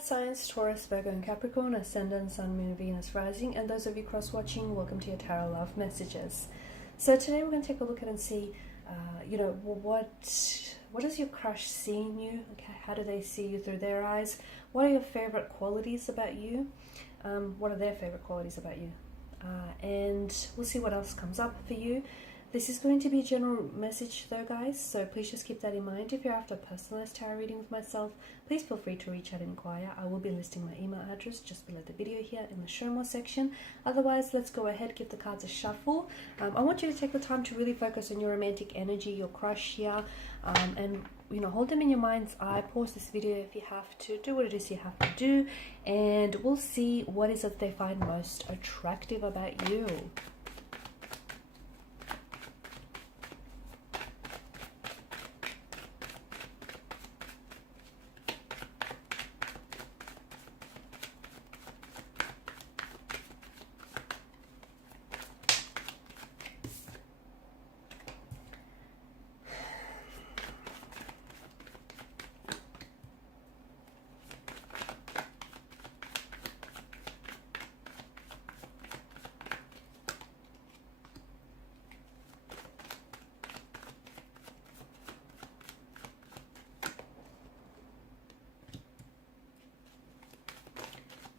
earth signs Taurus, Virgo and Capricorn, ascendant, sun, moon, Venus, rising, and those of you cross-watching, welcome to your tarot love messages. So today we're going to take a look at and see, what does your crush see in you? Okay, how do they see you through their eyes? What are your favorite qualities about you? What are their favorite qualities about you? And we'll see what else comes up for you. This is going to be a general message though, guys, so please just keep that in mind. If you're after a personalized tarot reading with myself, please feel free to reach out and inquire. I will be listing my email address just below the video here in the show more section. Otherwise, let's go ahead, give the cards a shuffle. I want you to take the time to really focus on your romantic energy, your crush here, and hold them in your mind's eye. Pause this video if you have to, do what it is you have to do, and we'll see what is it they find most attractive about you.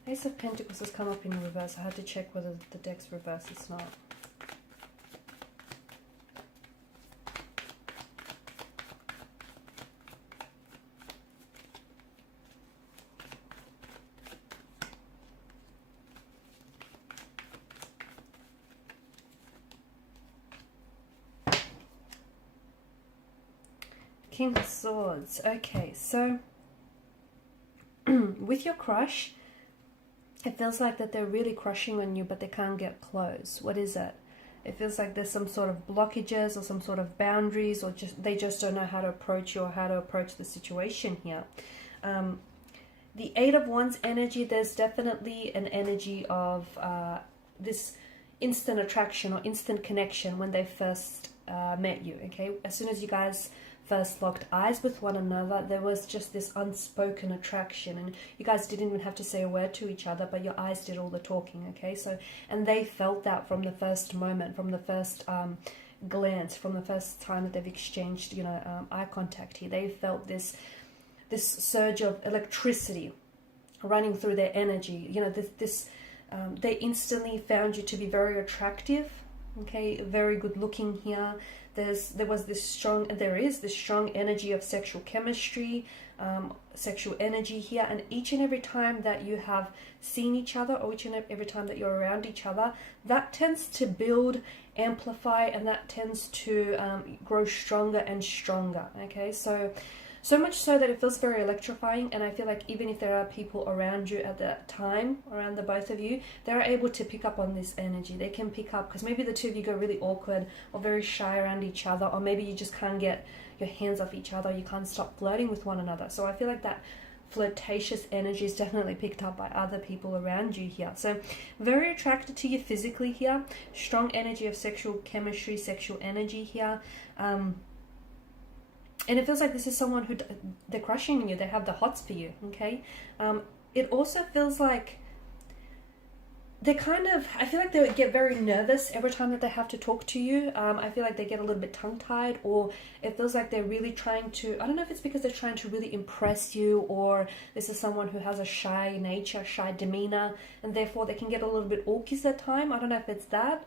Ace of Pentacles has come up in reverse. I had to check whether the deck's reversed. It's not. King of Swords. Okay, so with your crush, it feels like that they're really crushing on you, but they can't get close. What is it? It feels like there's some sort of blockages or some sort of boundaries, or they just don't know how to approach you or how to approach the situation here. The Eight of Wands energy, there's definitely an energy of this instant attraction or instant connection when they first met you, okay? As soon as you guys first locked eyes with one another, there was just this unspoken attraction, and you guys didn't even have to say a word to each other, but your eyes did all the talking, okay? So, and they felt that from the first moment, from the first glance, from the first time that they've exchanged, eye contact here. They felt this surge of electricity running through their energy. They instantly found you to be very attractive, okay? Very good looking here. There is this strong energy of sexual chemistry, sexual energy here, and each and every time that you have seen each other, or each and every time that you're around each other, that tends to build, amplify, and that tends to grow stronger and stronger, okay? So much so that it feels very electrifying, and I feel like even if there are people around you at that time, around the both of you, they're able to pick up on this energy. They can pick up, because maybe the two of you go really awkward or very shy around each other, or maybe you just can't get your hands off each other, you can't stop flirting with one another. So I feel like that flirtatious energy is definitely picked up by other people around you here. So very attracted to you physically here, strong energy of sexual chemistry, sexual energy here. And it feels like this is someone who they're crushing on you. They have the hots for you, okay? It also feels like I feel like they get very nervous every time that they have to talk to you. I feel like they get a little bit tongue-tied, or it feels like they're really trying to, I don't know if it's because they're trying to really impress you, or this is someone who has a shy nature, shy demeanor, and therefore they can get a little bit awkward at time. I don't know if it's that.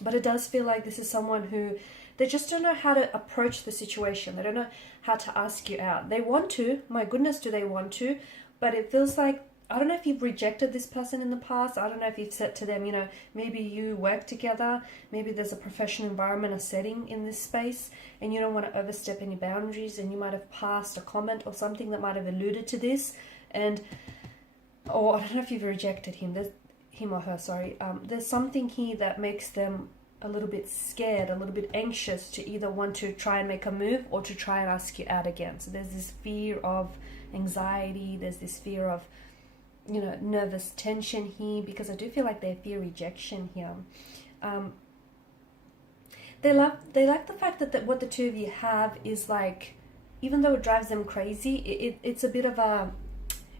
But it does feel like this is someone who, they just don't know how to approach the situation. They don't know how to ask you out. They want to, my goodness, do they want to? But it feels like, I don't know if you've rejected this person in the past. I don't know if you've said to them, maybe you work together. Maybe there's a professional environment, a setting in this space, and you don't want to overstep any boundaries, and you might have passed a comment or something that might have alluded to this. Or I don't know if you've rejected him. Him or her, sorry. There's something here that makes them a little bit scared, a little bit anxious to either want to try and make a move or to try and ask you out again. So there's this fear of anxiety, there's this fear of, nervous tension here, because I do feel like they fear rejection here. They like the fact that what the two of you have is like, even though it drives them crazy, it's a bit of a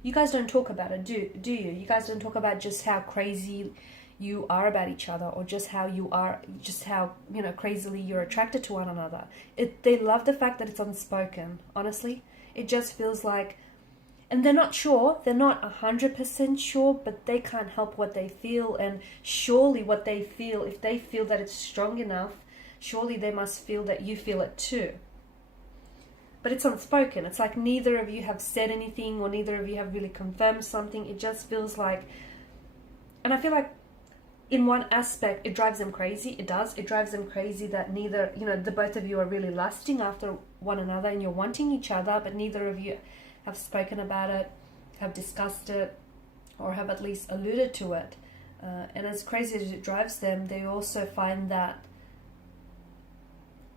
You guys don't talk about it, do you? You guys don't talk about just how crazy you are about each other, or just how you are, just how, you know, crazily you're attracted to one another. They love the fact that it's unspoken, honestly. It just feels like, and they're not sure, they're not 100% sure, but they can't help what they feel, and surely what they feel, if they feel that it's strong enough, surely they must feel that you feel it too. But it's unspoken. It's like neither of you have said anything, or neither of you have really confirmed something. It just feels like, and I feel like in one aspect, it drives them crazy. It does. It drives them crazy that neither, you know, the both of you are really lusting after one another and you're wanting each other, but neither of you have spoken about it, have discussed it, or have at least alluded to it. And as crazy as it drives them, they also find that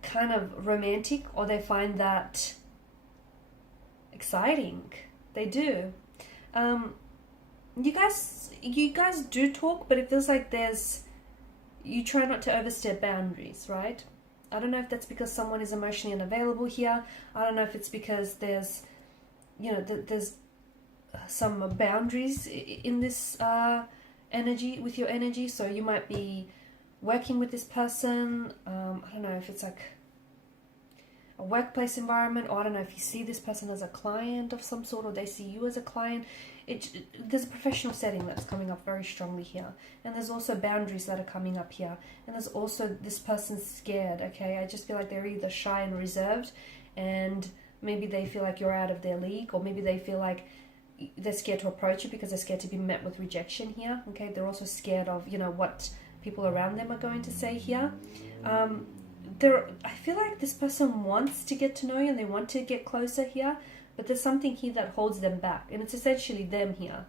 kind of romantic, or they find that exciting. They do. You guys do talk, but it feels like you try not to overstep boundaries, right? I don't know if that's because someone is emotionally unavailable here. I don't know if it's because there's, you know, there's some boundaries in this energy, with your energy. So you might be working with this person. I don't know if it's like a workplace environment, or I don't know if you see this person as a client of some sort, or they see you as a client. There's a professional setting that's coming up very strongly here, and there's also boundaries that are coming up here, and there's also this person's scared. Okay, I just feel like they're either shy and reserved, and maybe they feel like you're out of their league, or maybe they feel like they're scared to approach you because they're scared to be met with rejection here. Okay, they're also scared of, you know, what people around them are going to say here. I feel like this person wants to get to know you and they want to get closer here, but there's something here that holds them back, and it's essentially them here.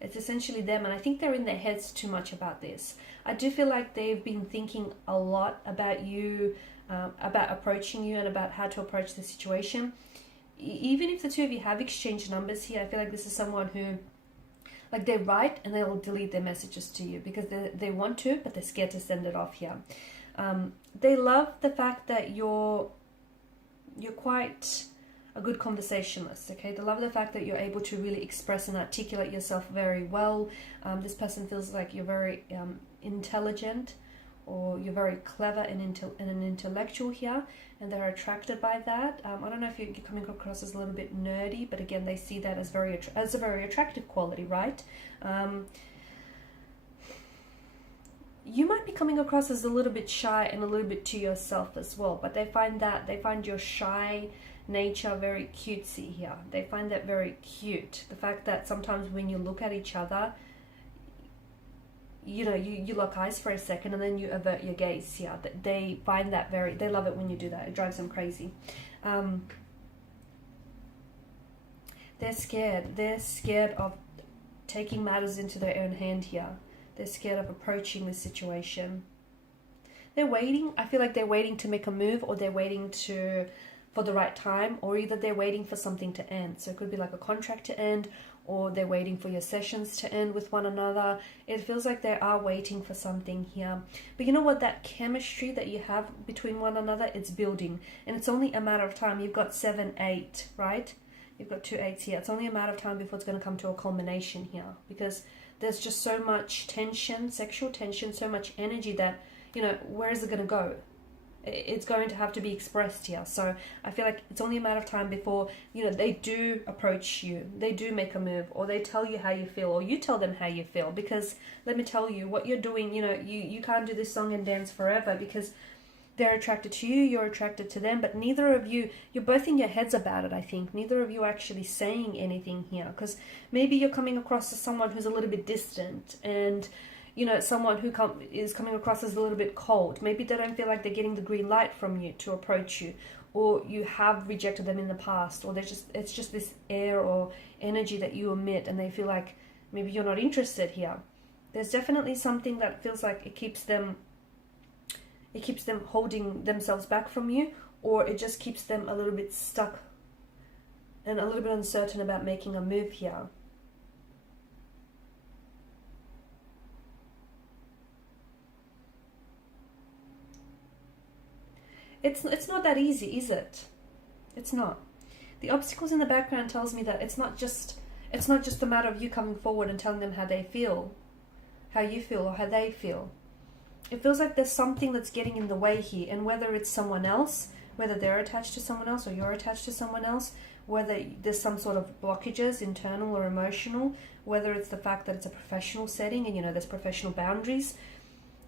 It's essentially them, and I think they're in their heads too much about this. I do feel like they've been thinking a lot about you, about approaching you, and about how to approach the situation. Even if the two of you have exchanged numbers here, I feel like this is someone who, like, they write and they'll delete their messages to you because they want to, but they're scared to send it off here. They love the fact that you're quite a good conversationalist, okay? They love the fact that you're able to really express and articulate yourself very well. This person feels like you're very intelligent, or you're very clever and an intellectual here, and they're attracted by that. I don't know if you're coming across as a little bit nerdy, but again, they see that as a very attractive quality, right? You might be coming across as a little bit shy and a little bit to yourself as well, but they find your shy nature very cutesy here. They find that very cute. The fact that sometimes when you look at each other, you know, you lock eyes for a second and then you avert your gaze here. They find that they love it when you do that. It drives them crazy. They're scared. They're scared of taking matters into their own hand here. They're scared of approaching this situation. They're waiting. I feel like they're waiting to make a move, or they're waiting for the right time, or either they're waiting for something to end. So it could be like a contract to end, or they're waiting for your sessions to end with one another. It feels like they are waiting for something here. But you know what? That chemistry that you have between one another, it's building. And it's only a matter of time. You've got 7, 8, right? You've got 2 8s here. It's only a matter of time before it's going to come to a culmination here. Because there's just so much tension, sexual tension, so much energy that, you know, where is it going to go? It's going to have to be expressed here. So I feel like it's only a matter of time before, you know, they do approach you, they do make a move, or they tell you how you feel, or you tell them how you feel. Because let me tell you, what you're doing, you know, you can't do this song and dance forever, because they're attracted to you, you're attracted to them, but neither of you, you're both in your heads about it, I think. Neither of you are actually saying anything here, because maybe you're coming across as someone who's a little bit distant, and, you know, someone who is coming across as a little bit cold. Maybe they don't feel like they're getting the green light from you to approach you, or you have rejected them in the past, or it's just this air or energy that you emit, and they feel like maybe you're not interested here. There's definitely something that feels like it keeps them holding themselves back from you, or it just keeps them a little bit stuck and a little bit uncertain about making a move here. It's not that easy, is it? It's not. The obstacles in the background tells me that it's It's not just a matter of you coming forward and telling them how they feel, how you feel, or how they feel. It feels like there's something that's getting in the way here, and whether it's someone else, whether they're attached to someone else or you're attached to someone else, whether there's some sort of blockages, internal or emotional, whether it's the fact that it's a professional setting and, you know, there's professional boundaries,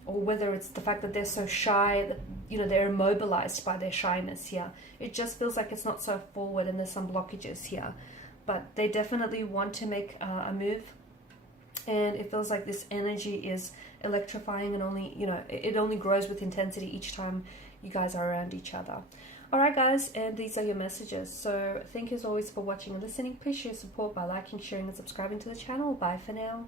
or whether it's the fact that they're so shy that, you know, they're immobilized by their shyness here. It just feels like it's not so forward and there's some blockages here. But they definitely want to make a move. And it feels like this energy is electrifying and only, you know, it only grows with intensity each time you guys are around each other. Alright guys, and these are your messages. So thank you as always for watching and listening. Appreciate your support by liking, sharing and subscribing to the channel. Bye for now.